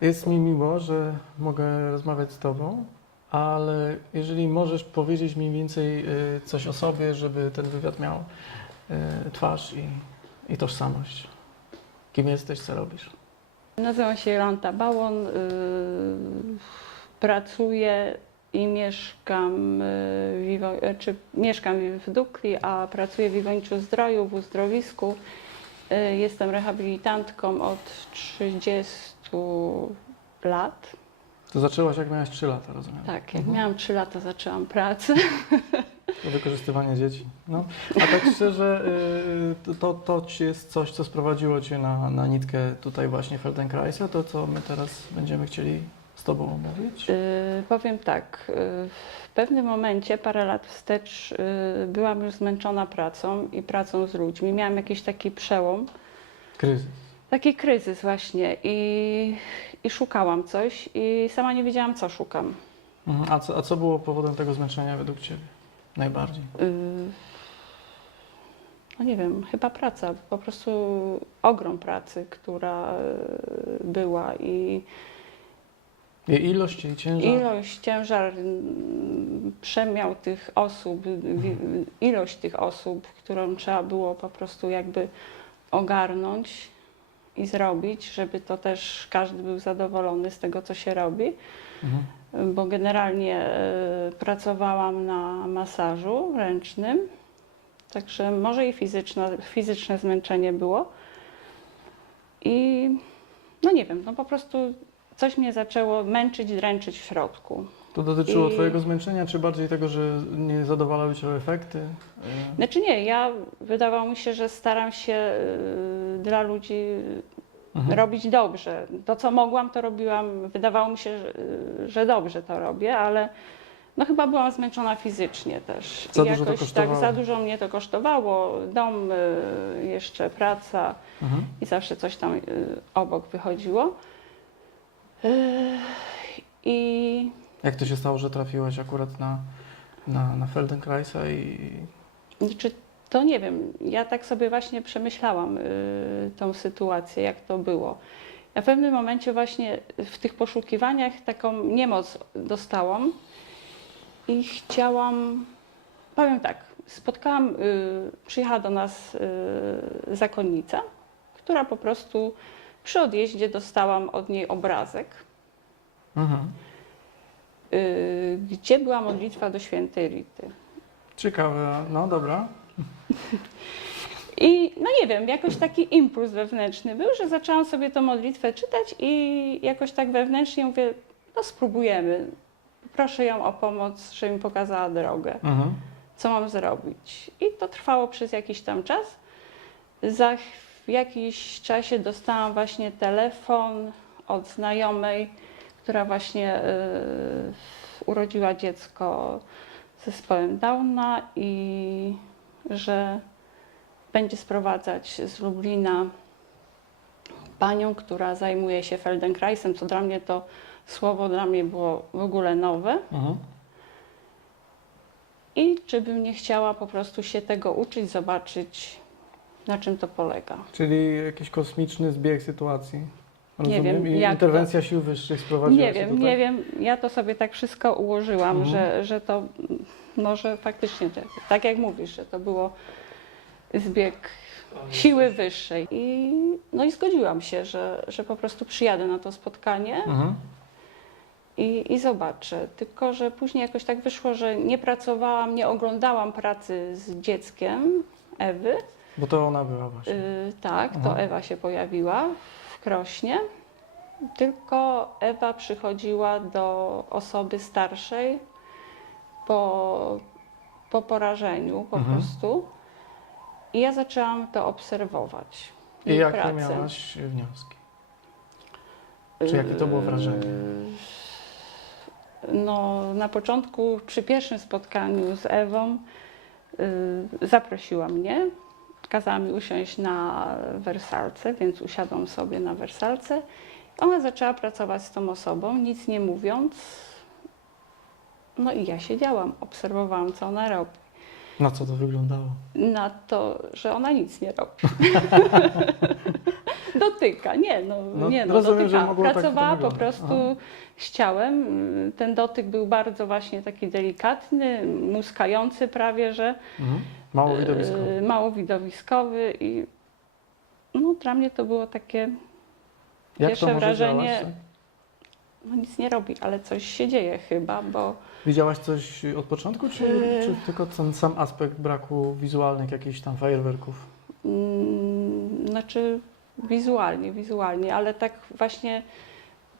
Jest mi miło, że mogę rozmawiać z Tobą, ale jeżeli możesz powiedzieć mniej więcej coś o sobie, żeby ten wywiad miał twarz i tożsamość. Kim jesteś, co robisz? Nazywam się Jolanta Bałon, pracuję i mieszkam mieszkam w Dukli, a pracuję w Iwoniczu Zdroju, w uzdrowisku. Jestem rehabilitantką od 30 lat. To zaczęłaś jak miałaś 3 lata, rozumiem? Tak, jak miałam 3 lata, zaczęłam pracę. To wykorzystywanie dzieci. No. A tak szczerze, to jest coś, co sprowadziło Cię na nitkę tutaj właśnie Feldenkraisa, to co my teraz będziemy chcieli z Tobą omówić? Powiem tak, w pewnym momencie, parę lat wstecz, byłam już zmęczona pracą i pracą z ludźmi. Miałam jakiś taki przełom, Kryzys. taki kryzys właśnie i szukałam coś i sama nie wiedziałam, co szukam. Mhm. A co było powodem tego zmęczenia według Ciebie najbardziej? No nie wiem, chyba praca, po prostu ogrom pracy, która była i Jej ilość, jej ciężar? ilość, ciężar, przemiał tych osób, ilość tych osób, którą trzeba było po prostu jakby ogarnąć i zrobić, żeby to też każdy był zadowolony z tego, co się robi. Mhm. Bo generalnie pracowałam na masażu ręcznym, także może i fizyczne zmęczenie było. I no nie wiem, no po prostu coś mnie zaczęło męczyć, dręczyć w środku. To dotyczyło I- Twojego zmęczenia, czy bardziej tego, że nie zadowalały Cię efekty? Znaczy nie, wydawało mi się, że staram się dla ludzi Mhm. robić dobrze. To, co mogłam, to robiłam. Wydawało mi się, że dobrze to robię, ale no chyba byłam zmęczona fizycznie też. Za I dużo to jakoś kosztowało. za dużo mnie to kosztowało. Dom, jeszcze praca Mhm. i zawsze coś tam obok wychodziło. I Jak to się stało, że trafiłaś akurat na Feldenkraisa Znaczy, to nie wiem, ja tak sobie właśnie przemyślałam tą sytuację, jak to było. Ja w pewnym momencie właśnie w tych poszukiwaniach taką niemoc dostałam i chciałam, powiem tak, przyjechała do nas zakonnica, która po prostu przy odjeździe dostałam od niej obrazek, Mhm. gdzie była modlitwa do świętej Rity. Ciekawe, no dobra. I no nie wiem, jakoś taki impuls wewnętrzny był, że zaczęłam sobie tę modlitwę czytać i jakoś tak wewnętrznie mówię, no spróbujemy. Proszę ją o pomoc, żeby mi pokazała drogę, Mhm. co mam zrobić. I to trwało przez jakiś tam czas. W jakimś czasie dostałam właśnie telefon od znajomej, która właśnie urodziła dziecko z zespołem Downa i że będzie sprowadzać z Lublina panią, która zajmuje się Feldenkraisem, co dla mnie to słowo było w ogóle nowe. Mhm. I czy bym nie chciała po prostu się tego uczyć, zobaczyć, na czym to polega. Czyli jakiś kosmiczny zbieg sytuacji. Rozumiem? wiem, I jak interwencja sił wyższych sprowadziła Nie cię wiem, tutaj? nie wiem. Ja to sobie tak wszystko ułożyłam, Mhm. że to może faktycznie, tak jak mówisz, że to było zbieg siły wyższej. No i zgodziłam się, że po prostu przyjadę na to spotkanie Mhm. i zobaczę. Tylko, że później jakoś tak wyszło, że nie pracowałam, nie oglądałam pracy z dzieckiem Ewy. Bo to ona była właśnie. Tak, to Mhm. Ewa się pojawiła w Krośnie. Tylko Ewa przychodziła do osoby starszej po porażeniu po Mhm. prostu. I ja zaczęłam to obserwować. I jej jakie pracę. miałaś wnioski? Czy jakie to było wrażenie? No, na początku, przy pierwszym spotkaniu z Ewą, zaprosiła mnie. Kazała mi usiąść na wersalce, więc usiadłam sobie na wersalce. Ona zaczęła pracować z tą osobą, nic nie mówiąc. No i ja siedziałam, obserwowałam, co ona robi. Na co to wyglądało? Na to, że ona nic nie robi. dotyka. Nie, rozumiem, że dotyka. mogło tak to Pracowała po wyglądać. prostu z ciałem. Ten dotyk był bardzo właśnie taki delikatny, muskający prawie, że Mało widowiskowe. mało widowiskowy i no, dla mnie to było takie Jak to pierwsze może wrażenie, działać? Tak? no nic nie robi, ale coś się dzieje chyba, bo Widziałaś coś od początku, czy tylko ten sam aspekt braku wizualnych jakichś tam fajerwerków? znaczy wizualnie, ale tak właśnie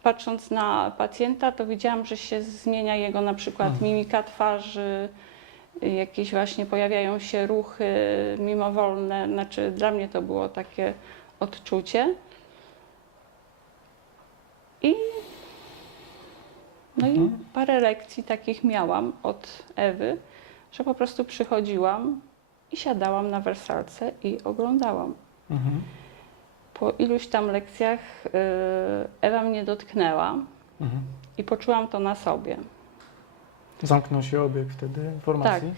patrząc na pacjenta, to widziałam, że się zmienia jego na przykład mimika twarzy, jakieś właśnie pojawiają się ruchy mimowolne, znaczy dla mnie to było takie odczucie. I parę lekcji takich miałam od Ewy, że po prostu przychodziłam i siadałam na wersalce i oglądałam. Mhm. Po iluś tam lekcjach Ewa mnie dotknęła Mhm. i poczułam to na sobie. Zamknął się obieg wtedy Tak, informacji?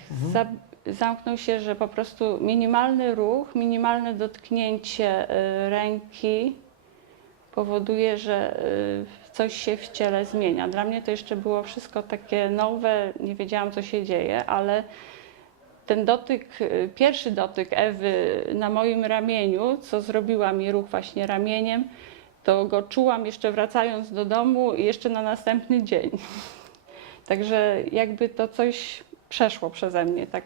zamknął się, że po prostu minimalny ruch, minimalne dotknięcie ręki powoduje, że coś się w ciele zmienia. Dla mnie to jeszcze było wszystko takie nowe, nie wiedziałam, co się dzieje, ale ten dotyk, pierwszy dotyk Ewy na moim ramieniu, co zrobiła mi ruch właśnie ramieniem, to go czułam jeszcze wracając do domu i jeszcze na następny dzień. Także jakby to coś przeszło przeze mnie, tak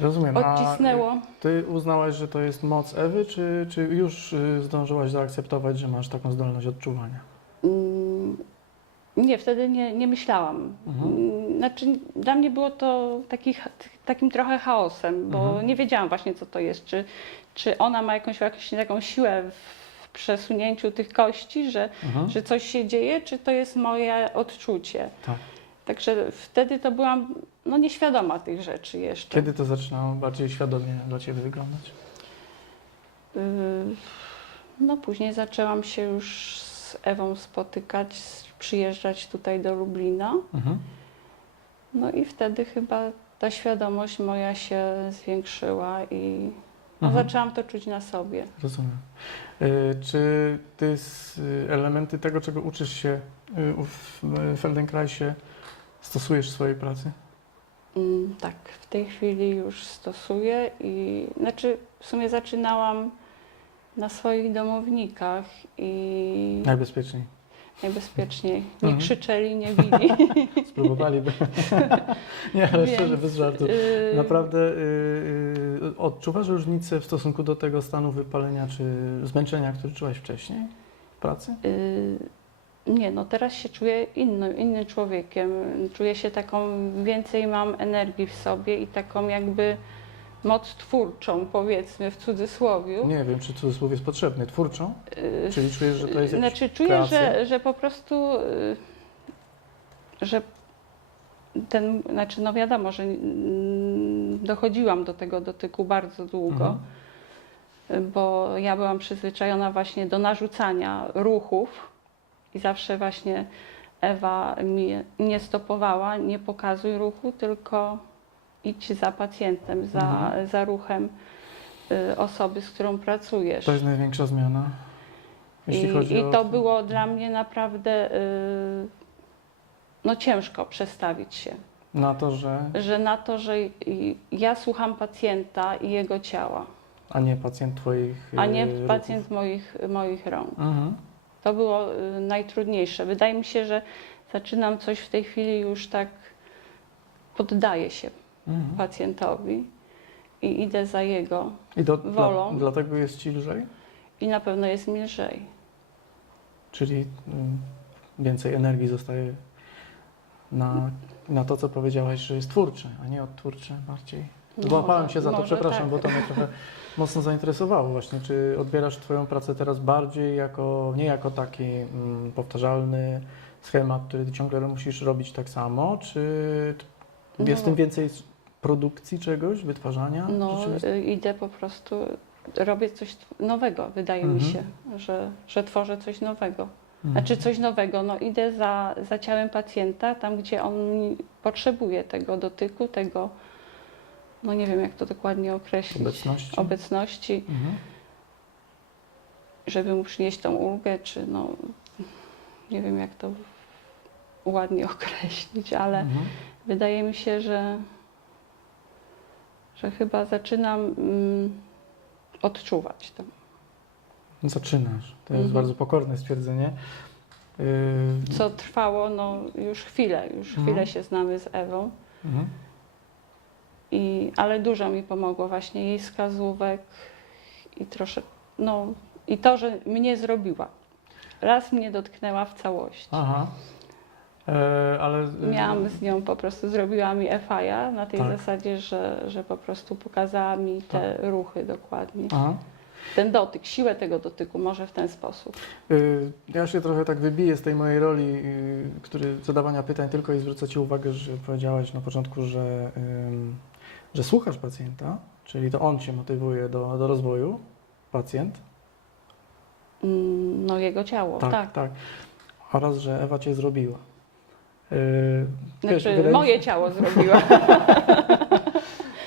Rozumiem. odcisnęło. A ty uznałaś, że to jest moc Ewy, czy już zdążyłaś zaakceptować, że masz taką zdolność odczuwania? Nie, wtedy nie myślałam. Znaczy, dla mnie było to takim trochę chaosem, bo nie wiedziałam właśnie, co to jest. Czy ona ma jakąś taką siłę w przesunięciu tych kości, że coś się dzieje, czy to jest moje odczucie. Tak. Także wtedy to byłam nieświadoma tych rzeczy jeszcze. Kiedy to zaczynało bardziej świadomie dla ciebie wyglądać? No później zaczęłam się już z Ewą spotykać, przyjeżdżać tutaj do Lublina. No i wtedy chyba ta świadomość moja się zwiększyła i zaczęłam to czuć na sobie. Rozumiem. Czy ty elementy tego, czego uczysz się w Feldenkraisie, stosujesz w swojej pracy? Tak, w tej chwili już stosuję i znaczy w sumie zaczynałam na swoich domownikach i Najbezpieczniej. najbezpieczniej. Nie krzyczeli, nie bili. Spróbowaliby. Nie, ale szczerze, Więc, bez żartu. Naprawdę odczuwasz różnicę w stosunku do tego stanu wypalenia czy zmęczenia, który czułaś wcześniej w pracy? Nie, no teraz się czuję innym człowiekiem. Czuję się więcej mam energii w sobie i taką jakby moc twórczą, powiedzmy w cudzysłowie. Nie wiem, czy cudzysłów jest potrzebny. Twórczą? Czyli czujesz, że to jest jakaś Znaczy czuję, kreacja? że po prostu, że znaczy no wiadomo, że dochodziłam do tego dotyku bardzo długo, bo ja byłam przyzwyczajona właśnie do narzucania ruchów i zawsze właśnie Ewa mi nie stopowała, nie pokazuj ruchu, tylko idź za pacjentem, za ruchem osoby, z którą pracujesz. To jest największa zmiana, jeśli chodzi o... I to było dla mnie naprawdę ciężko przestawić się. Na to, że... że ja słucham pacjenta i jego ciała, A nie pacjent twoich a nie ruchów. pacjent moich rąk. To było najtrudniejsze. Wydaje mi się, że zaczynam coś w tej chwili już tak poddaję się pacjentowi i idę za jego wolą. Dlatego jest ci lżej? I na pewno jest mi lżej. Czyli więcej energii zostaje na to, co powiedziałaś, że jest twórcze, a nie odtwórcze bardziej. Złapałem się za to, może przepraszam, tak. bo to mnie trochę mocno zainteresowało właśnie. Czy odbierasz Twoją pracę teraz bardziej nie jako taki powtarzalny schemat, który Ty ciągle musisz robić tak samo, czy jest w tym więcej produkcji czegoś, wytwarzania? Idę po prostu, robię coś nowego, wydaje mi się, że tworzę coś nowego. Znaczy coś nowego, idę za ciałem pacjenta, tam gdzie on potrzebuje tego dotyku, tego, nie wiem jak to dokładnie określić. Obecności. żeby mu przynieść tą ulgę, czy no, nie wiem jak to ładnie określić, ale wydaje mi się, że chyba zaczynam odczuwać to. Zaczynasz. To jest bardzo pokorne stwierdzenie. Co trwało no, już chwilę się znamy z Ewą. Ale dużo mi pomogło właśnie jej wskazówek i no i to, że mnie zrobiła. Raz mnie dotknęła w całości. Aha. Ale... Miałam z nią po prostu, zrobiła mi FIA na tej Tak. zasadzie, że po prostu pokazała mi te ruchy dokładnie. Aha. Ten dotyk, siłę tego dotyku, może w ten sposób. Ja się trochę tak wybiję z tej mojej roli, zadawania pytań tylko i zwrócę Ci uwagę, że powiedziałaś na początku, że słuchasz pacjenta, czyli to on Cię motywuje do rozwoju, pacjent. No jego ciało, tak. Tak. Oraz, że Ewa Cię zrobiła. Znaczy moje ciało zrobiła.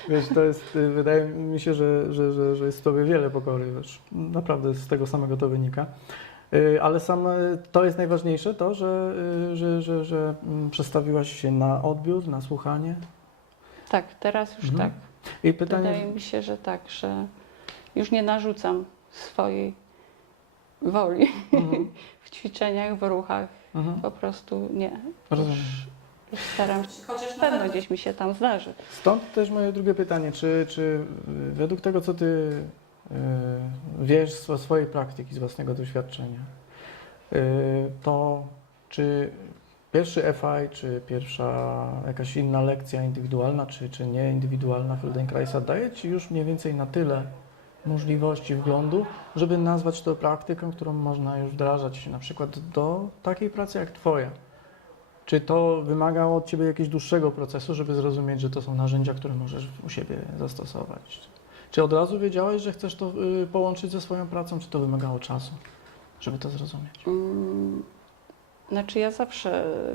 Wiesz, to jest, wydaje mi się, że jest w Tobie wiele pokory, wiesz, naprawdę z tego samego to wynika. Ale to jest najważniejsze, to, że przestawiłaś się na odbiór, na słuchanie. Tak, teraz już tak. I pytanie... Wydaje mi się, że tak, że już nie narzucam swojej woli w ćwiczeniach, w ruchach. Po prostu nie. Rozumiem. Już staram się, chociaż na pewno gdzieś mi się tam zdarzy. Stąd też moje drugie pytanie, czy według tego, co Ty wiesz ze swojej praktyki, z własnego doświadczenia, to czy pierwszy FI, czy pierwsza jakaś inna lekcja indywidualna, czy nieindywidualna Feldenkraisa daje Ci już mniej więcej na tyle możliwości wglądu, żeby nazwać to praktyką, którą można już wdrażać na przykład do takiej pracy jak Twoja? Czy to wymagało od Ciebie jakiegoś dłuższego procesu, żeby zrozumieć, że to są narzędzia, które możesz u siebie zastosować? Czy od razu wiedziałeś, że chcesz to połączyć ze swoją pracą, czy to wymagało czasu, żeby to zrozumieć? Znaczy ja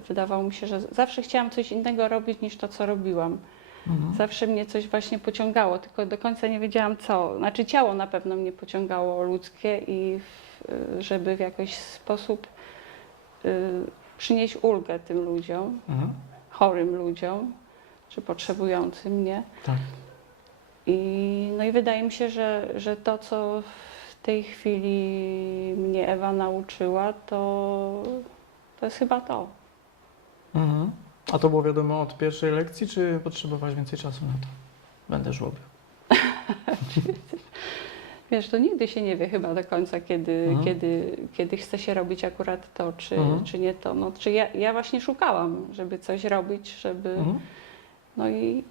wydawało mi się, że zawsze chciałam coś innego robić niż to, co robiłam. Zawsze mnie coś właśnie pociągało, tylko do końca nie wiedziałam co. Znaczy ciało na pewno mnie pociągało ludzkie i żeby w jakiś sposób przynieść ulgę tym ludziom, chorym ludziom, czy potrzebującym mnie. Tak. No i wydaje mi się, że to, co w tej chwili mnie Ewa nauczyła, to jest chyba to. A to było wiadomo od pierwszej lekcji, czy potrzebowałaś więcej czasu na to? Będę żłobił. Wiesz, to nigdy się nie wie chyba do końca, kiedy chce się robić akurat to, czy nie to. No, czy ja właśnie szukałam, żeby coś robić, żeby... No i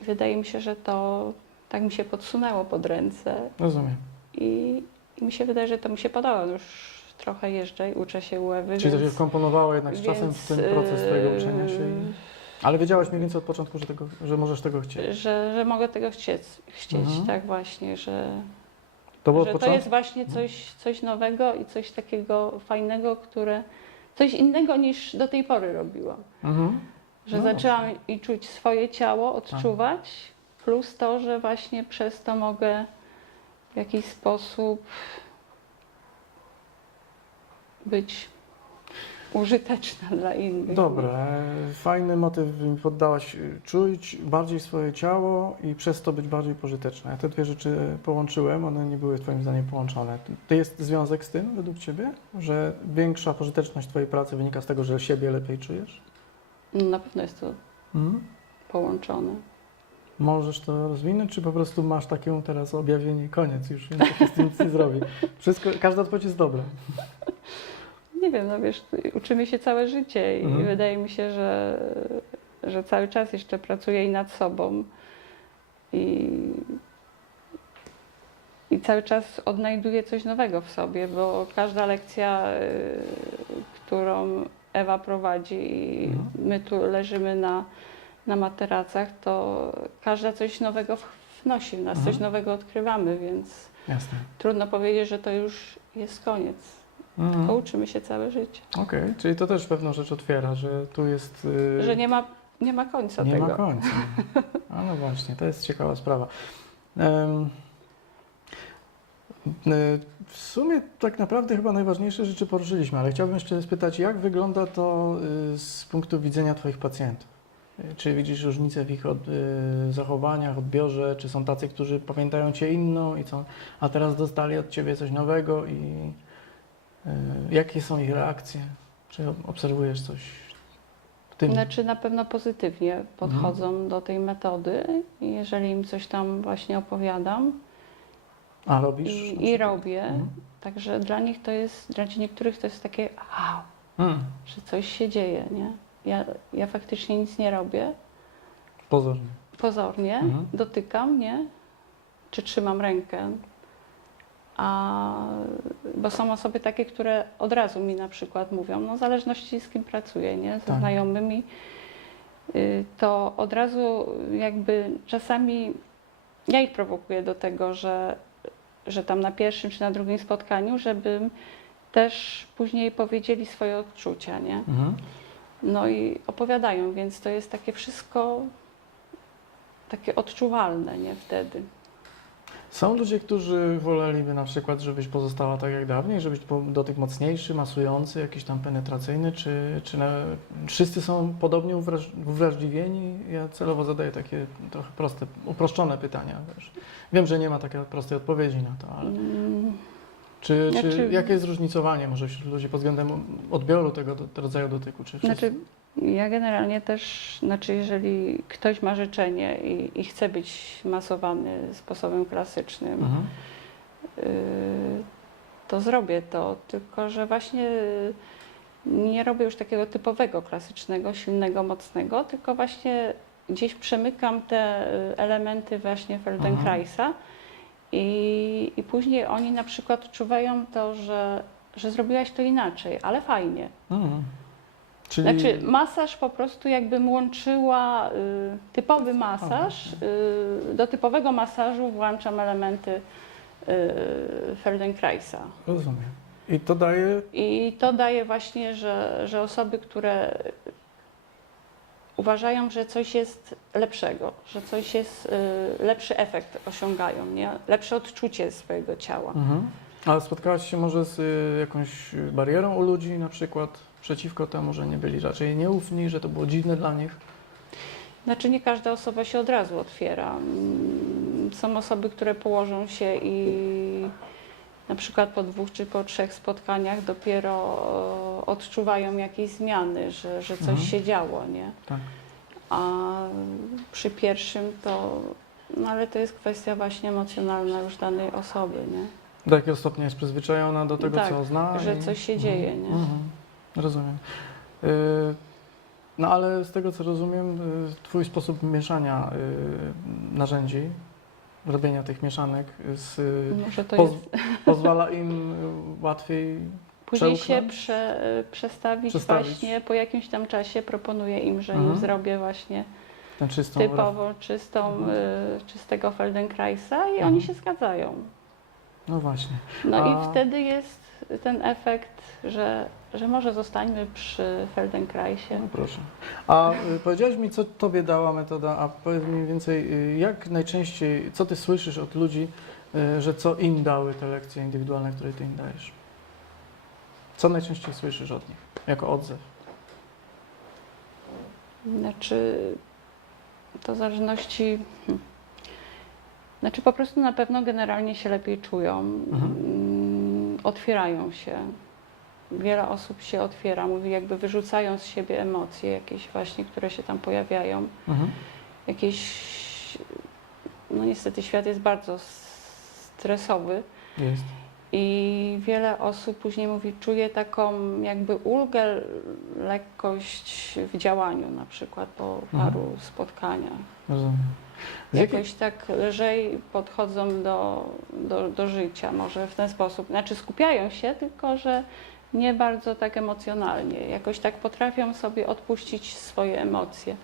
wydaje mi się, że to tak mi się podsunęło pod ręce. Rozumiem. I mi się wydaje, że to mi się podoba. Już trochę jeżdżę i uczę się u Ewy. Czyli to się wkomponowało jednak z czasem w ten proces Twojego uczenia się. Ale wiedziałaś mniej więcej od początku, że możesz tego chcieć. Że mogę tego chcieć, tak właśnie, że to jest właśnie coś nowego i coś takiego fajnego, coś innego niż do tej pory robiłam. Że zaczęłam i czuć swoje ciało, odczuwać, plus to, że właśnie przez to mogę w jakiś sposób być użyteczna dla innych. Dobra, fajny motyw mi poddałaś. Czuć bardziej swoje ciało i przez to być bardziej pożyteczna. Ja te dwie rzeczy połączyłem, one nie były Twoim zdaniem połączone. To jest związek z tym według Ciebie, że większa pożyteczność Twojej pracy wynika z tego, że siebie lepiej czujesz? Na pewno jest to połączone. Możesz to rozwinąć, czy po prostu masz takie teraz objawienie i koniec, już więcej się z tym nic nie zrobi? Każda odpowiedź jest dobra. Nie wiem, no wiesz, uczymy się całe życie i wydaje mi się, że cały czas jeszcze pracuję i nad sobą i cały czas odnajduję coś nowego w sobie, bo każda lekcja, którą Ewa prowadzi i my tu leżymy na materacach, to każda coś nowego wnosi w nas, coś nowego odkrywamy, więc Jasne. trudno powiedzieć, że to już jest koniec. Tylko uczymy się całe życie. Okej, czyli to też pewną rzecz otwiera, że tu jest... Że nie ma końca nie tego. ma końca. A no właśnie, to jest ciekawa sprawa. W sumie tak naprawdę chyba najważniejsze rzeczy poruszyliśmy, ale chciałbym jeszcze spytać, jak wygląda to z punktu widzenia Twoich pacjentów? Czy widzisz różnicę w ich zachowaniach, odbiorze? Czy są tacy, którzy pamiętają Cię inną, a teraz dostali od Ciebie coś nowego i jakie są ich reakcje? Czy obserwujesz coś w tym? Znaczy na pewno pozytywnie podchodzą do tej metody i jeżeli im coś tam właśnie opowiadam A robisz? i robię, Mhm. także dla nich to jest, dla niektórych to jest takie wow, że coś się dzieje, nie? Ja faktycznie nic nie robię, Pozornie. pozornie, Mhm. dotykam, nie? Czy trzymam rękę. Bo są osoby takie, które od razu mi na przykład mówią, no w zależności z kim pracuję, nie? Ze Tak. znajomymi, to od razu jakby czasami ja ich prowokuję do tego, że tam na pierwszym czy na drugim spotkaniu, żebym też później powiedzieli swoje odczucia, nie? Mhm. No i opowiadają, więc to jest takie wszystko takie odczuwalne, nie? Wtedy. Są ludzie, którzy woleliby na przykład, żebyś pozostała tak jak dawniej, żebyś dotyk mocniejszy, masujący, jakiś tam penetracyjny, wszyscy są podobnie uwrażliwieni? Ja celowo zadaję takie trochę proste, uproszczone pytania. Wiesz. Wiem, że nie ma takiej prostej odpowiedzi na to, ale Znaczy- jakie jest różnicowanie może wśród ludzi pod względem odbioru tego rodzaju dotyku? Czy wszyscy? Znaczy, ja generalnie też, jeżeli ktoś ma życzenie i chce być masowany sposobem klasycznym, Mhm. to zrobię to, tylko że właśnie nie robię już takiego typowego klasycznego, silnego, mocnego, tylko właśnie gdzieś przemykam te elementy właśnie Feldenkraisa i później oni na przykład odczuwają to, że zrobiłaś to inaczej, ale fajnie. Mhm. Czyli Znaczy masaż po prostu jakbym łączyła typowy masaż, do typowego masażu włączam elementy Feldenkraisa. rozumiem. I to daje I to daje właśnie, że osoby, które uważają, że coś jest lepszego, że coś jest, lepszy efekt osiągają, nie? Lepsze odczucie swojego ciała. Mhm. Ale spotkałaś się może z jakąś barierą u ludzi na przykład przeciwko temu, że nie byli raczej nieufni, że to było dziwne dla nich? Znaczy nie każda osoba się od razu otwiera. Są osoby, które położą się i na przykład po 2 czy po 3 spotkaniach dopiero odczuwają jakieś zmiany, że coś się działo, nie? Tak. A przy pierwszym to, no ale to jest kwestia właśnie emocjonalna już danej osoby, nie? Do jakiego stopnia jest przyzwyczajona do tego, Tak, co zna? że coś się dzieje, nie? Rozumiem. No ale z tego, co rozumiem, Twój sposób mieszania narzędzi, robienia tych mieszanek Może to poz- jest. pozwala im łatwiej Później się przełknąć? przestawić Przestawić. właśnie po jakimś tam czasie. Proponuję im, że im Mhm. zrobię właśnie Tę czystą typowo czystego Feldenkraisa i Mhm. oni się zgadzają. No właśnie. No A- i wtedy jest ten efekt, że może zostańmy przy Feldenkraisie. No proszę. A powiedziałeś mi, co Tobie dała metoda, a powiedz mi mniej więcej, jak najczęściej, co Ty słyszysz od ludzi, że co im dały te lekcje indywidualne, które Ty im dajesz? Co najczęściej słyszysz od nich, jako odzew? Znaczy, to w zależności. Znaczy, po prostu na pewno generalnie się lepiej czują, otwierają się. Wiele osób się otwiera, mówi, jakby wyrzucają z siebie emocje jakieś właśnie, które się tam pojawiają. Jakieś, no niestety świat jest bardzo stresowy Jest. i wiele osób później mówi, czuje taką jakby ulgę, lekkość w działaniu na przykład po paru spotkaniach. Rozumiem. Z jakiej- Jakoś tak lżej podchodzą do życia, może w ten sposób. Znaczy skupiają się, tylko że nie bardzo tak emocjonalnie. Jakoś tak potrafią sobie odpuścić swoje emocje.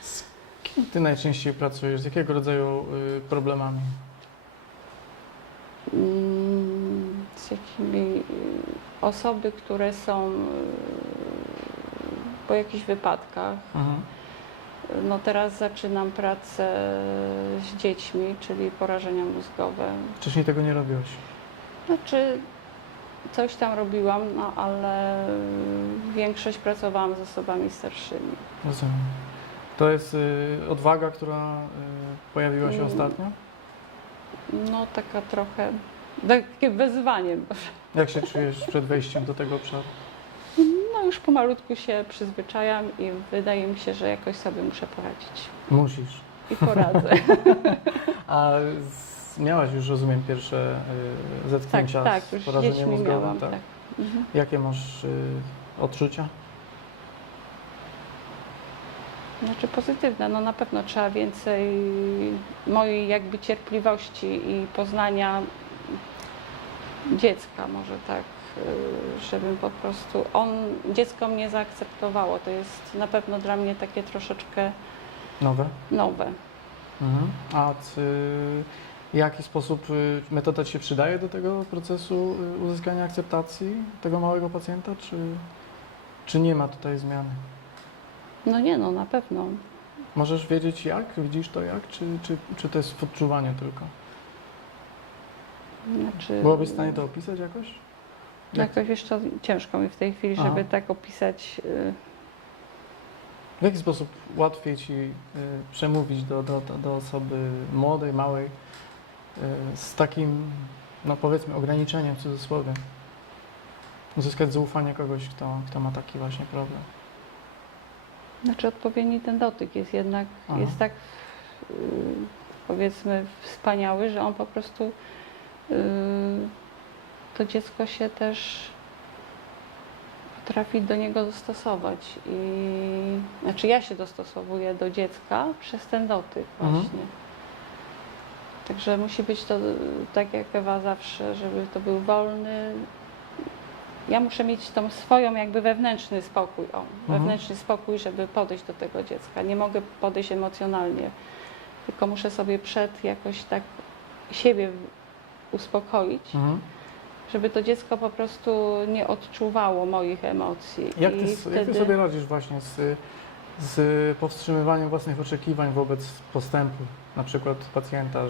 Z kim Ty najczęściej pracujesz? Z jakiego rodzaju problemami? Z jakimi osoby, które są po jakichś wypadkach. No teraz zaczynam pracę z dziećmi, czyli porażenia mózgowe. Wcześniej tego nie robiłeś. Znaczy, coś tam robiłam, no ale większość pracowałam z osobami starszymi. Rozumiem. To jest odwaga, która pojawiła się ostatnio? No taka trochę, takie wyzwanie. Jak się czujesz przed wejściem do tego obszaru? No już pomalutku się przyzwyczajam i wydaje mi się, że jakoś sobie muszę poradzić. Musisz. I poradzę. A miałaś już, rozumiem, pierwsze Tak, zetknięcia tak, z już z porażeniem dziećmi mózgowym, miałam. tak? Tak. Mhm. Jakie masz odczucia? Znaczy pozytywne, no na pewno trzeba więcej mojej jakby cierpliwości i poznania dziecka, może tak, żebym po prostu, dziecko mnie zaakceptowało. To jest na pewno dla mnie takie troszeczkę Nowe? nowe. Mhm. A w jaki sposób metoda Ci się przydaje do tego procesu uzyskania akceptacji tego małego pacjenta, czy nie ma tutaj zmiany? No nie, no na pewno. Możesz wiedzieć jak? Widzisz to jak? Czy to jest odczuwanie tylko? Znaczy, Byłabyś w stanie to opisać jakoś? jakoś wiesz co, ciężko mi w tej chwili, Aha. żeby tak opisać. W jaki sposób łatwiej Ci przemówić do osoby młodej, małej z takim, no powiedzmy, ograniczeniem w cudzysłowie? Uzyskać zaufanie kogoś, kto ma taki właśnie problem. Znaczy odpowiedni ten dotyk jest jednak, Aha. jest tak powiedzmy wspaniały, że on po prostu to dziecko się też potrafi do niego dostosować i znaczy ja się dostosowuję do dziecka przez ten dotyk Mhm. właśnie. Także musi być to tak jak Ewa zawsze, żeby to był wolny. Ja muszę mieć tą swoją jakby wewnętrzny spokój, wewnętrzny spokój, żeby podejść do tego dziecka. Nie mogę podejść emocjonalnie, tylko muszę sobie jakoś tak siebie uspokoić, Mhm. żeby to dziecko po prostu nie odczuwało moich emocji. Jak I jak ty sobie radzisz właśnie z powstrzymywaniem własnych oczekiwań wobec postępu, na przykład pacjenta,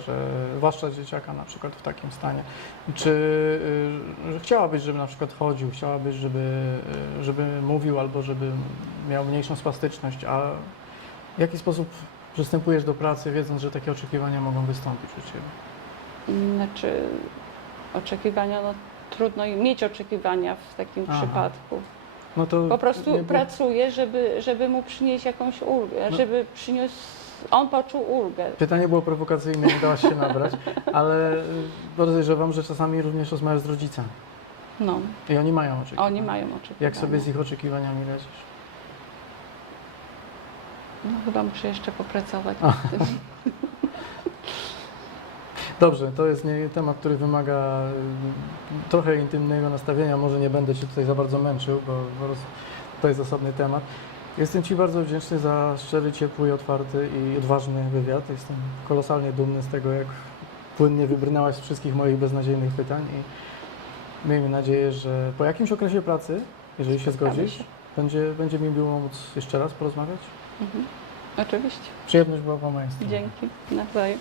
zwłaszcza dzieciaka na przykład w takim stanie? Czy że chciałabyś, żeby na przykład chodził, chciałabyś, żeby mówił albo żeby miał mniejszą spastyczność, a w jaki sposób przystępujesz do pracy, wiedząc, że takie oczekiwania mogą wystąpić u Ciebie? Znaczy oczekiwania, no trudno mieć oczekiwania w takim Aha. przypadku. No to Po prostu nie było- pracuję, żeby mu przynieść jakąś ulgę, No. żeby on poczuł ulgę. Pytanie było prowokacyjne, nie dałaś się nabrać, ale podejrzewam, że czasami również rozmawiasz z rodzicami No, i oni mają oczekiwania. oni mają oczekiwania. Jak sobie z ich oczekiwaniami radzisz? No chyba muszę jeszcze popracować A. nad tym. Dobrze, to jest temat, który wymaga trochę intymnego nastawienia. Może nie będę Cię tutaj za bardzo męczył, bo po prostu to jest osobny temat. Jestem Ci bardzo wdzięczny za szczery, ciepły, i otwarty i odważny wywiad. Jestem kolosalnie dumny z tego, jak płynnie wybrnęłaś z wszystkich moich beznadziejnych pytań i miejmy nadzieję, że po jakimś okresie pracy, jeżeli się Spotkamy zgodzisz, się. będzie mi miło móc jeszcze raz porozmawiać. Oczywiście. Przyjemność była po mojej stronie. Dzięki. Nawzajem.